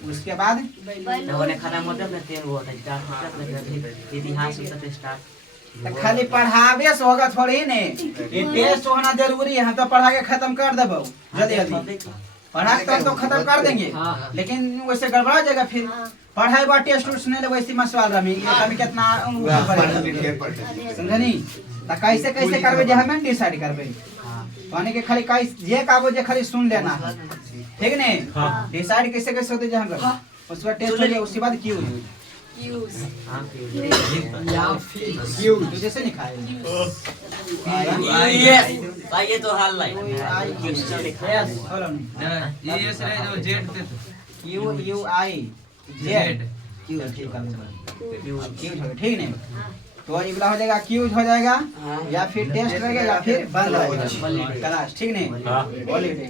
उसके बाद होने खाना मतलब ना तेल हुआ था स्टार्ट इतिहास से स्टार्ट तो खाली पढ़ावे से होगा थोड़ी ने ये टेस्ट होना जरूरी है हम तो पढ़ा के खत्म कर देबो जल्दी जल्दी पढ़ा के तो खत्म कर देंगे लेकिन वैसे गड़बड़ा जाएगा फिर पढ़ाई बा टेस्ट उस्ट नहीं ले वैसे मत सवाल रमी कभी कितना समझनी तो कैसे कैसे करबे जे हमें डिसाइड करबे पानी के खाली कैसे जे कागो जे खाली सुन लेना ठीक ने डिसाइड कैसे कैसे होते जे हम कर उसका टेस्ट हो जाए उसके बाद क्यू या फिर क्यू जैसे नहीं खाए ये तो हाल नहीं ये से जो जेड पे Q U I Z Q ठीक है ठीक नहीं तो अगला हो जाएगा क्यूज हो जाएगा या फिर टेस्ट रहेगा या फिर बंद रहेगा क्लास ठीक नहीं हॉलीडे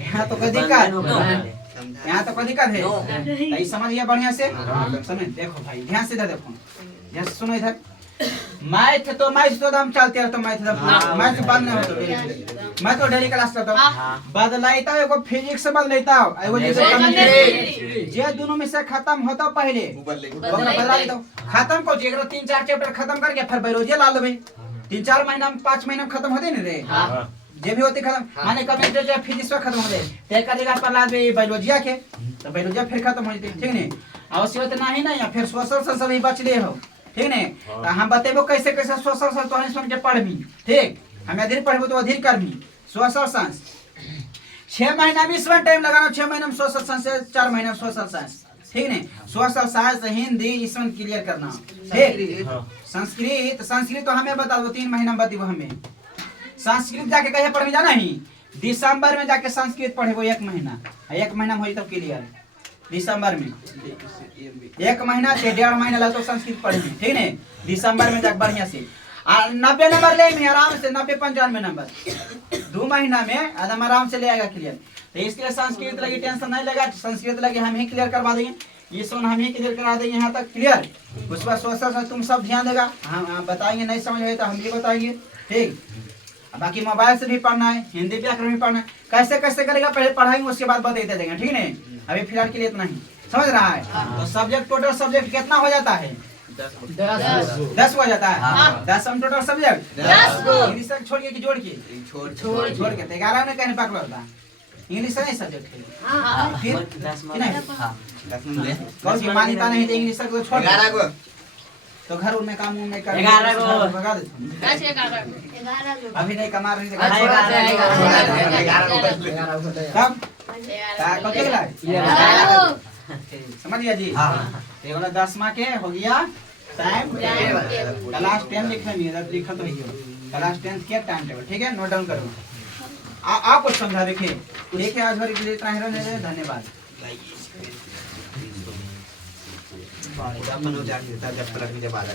यहाँ तो कोई दिक्कत यहाँ तो कोई दिक्कत है नहीं समझिए बढ़िया से समझ देखो भाई ध्यान से देखो ध्यान से सुनो इधर मैथ तो हम चलते रहते मैथ बंद नहीं होता मैं तो डेली क्लास करता हूँ बदलाइता एगो फिजिक्स से बदलाइता एगो जे दोनों में से खत्म होता पहले बदला देता खत्म को जे 3-4 चैप्टर खत्म करके फिर बायोलॉजी ला लेबे 3-4 महीना में 5 महीना में खत्म होते नहीं रे जे भी होते खत्म माने केमिस्ट्री या फिजिक्स में खत्म होते ते का जगह पर ला दे बायोलॉजी के तो बायोलॉजी फिर खत्म हो जते ठीक नहीं आवश्यक नहीं ना या फिर सोशल साइंस भी बच ले हो ठीक नहीं तो हम बतेबो कैसे कैसे सोशल साइंस तो समझ के पढ़बी ठीक हम अधीर पढ़बो तो अधीर करबी सोशल साइंस 6 महीना में इसमें टाइम लगाना 6 महीना में सोशल साइंस से 4 महीना में सोशल साइंस ठीक नहीं सोशल साइंस हिंदी इसमें क्लियर करना ठीक संस्कृत तो हमें बता दो 3 महीना में बतेबो हमें संस्कृत जाके कहे पढ़बी जाना ही दिसंबर में जाके संस्कृत पढ़ेबो 1 महीना 1 महीना में होई तो क्लियर दिसंबर में 1 महीना से 1.5 महीना लगता संस्कृत पढ़ने ठीक नहीं दिसंबर में जाके बढ़िया से 90 नंबर ले में आराम से 90-95 नंबर 2 महीना में एकदम आराम से ले आएगा क्लियर तो इसके संस्कृत लगी टेंशन नहीं लगा संस्कृत लगी हम ही क्लियर करवा देंगे ये सुन हम ही क्लियर करा देंगे यहाँ तक क्लियर उसके बाद सोशल तुम सब ध्यान देगा हम बताएंगे नहीं समझ आए तो हम भी बताएंगे ठीक बाकी मोबाइल से भी पढ़ना है हिंदी व्याकरण भी पढ़ना है कैसे कैसे करेगा पहले पढ़ाएंगे उसके बाद बताते देंगे ठीक नहीं अभी फिलहाल के लिए इतना ही समझ रहा है तो सब्जेक्ट टोटल सब्जेक्ट कितना हो जाता है 10 हो जाता है 10 हम टोटल सब्जेक्ट इंग्लिश छोड़ के जोड़ के छोड़ के 11 में कहने पकड़ होता इंग्लिश नहीं सब्जेक्ट है फिर कौन सी मान्यता नहीं इंग्लिश को छोड़ 11 को तो घर में काम नहीं कर 11 को भगा देता अभी नहीं कमा रही समझ गया जी हाँ 10वां के हो गया टाइम क्लास 10 लिखा तो क्लास 10 के टाइम टेबल ठीक है नोट डाउन करो आपको समझा देखे ठीक है आज भर के लिए इतना ही रहने धन्यवाद जब मनोज जब तक रखने के बाद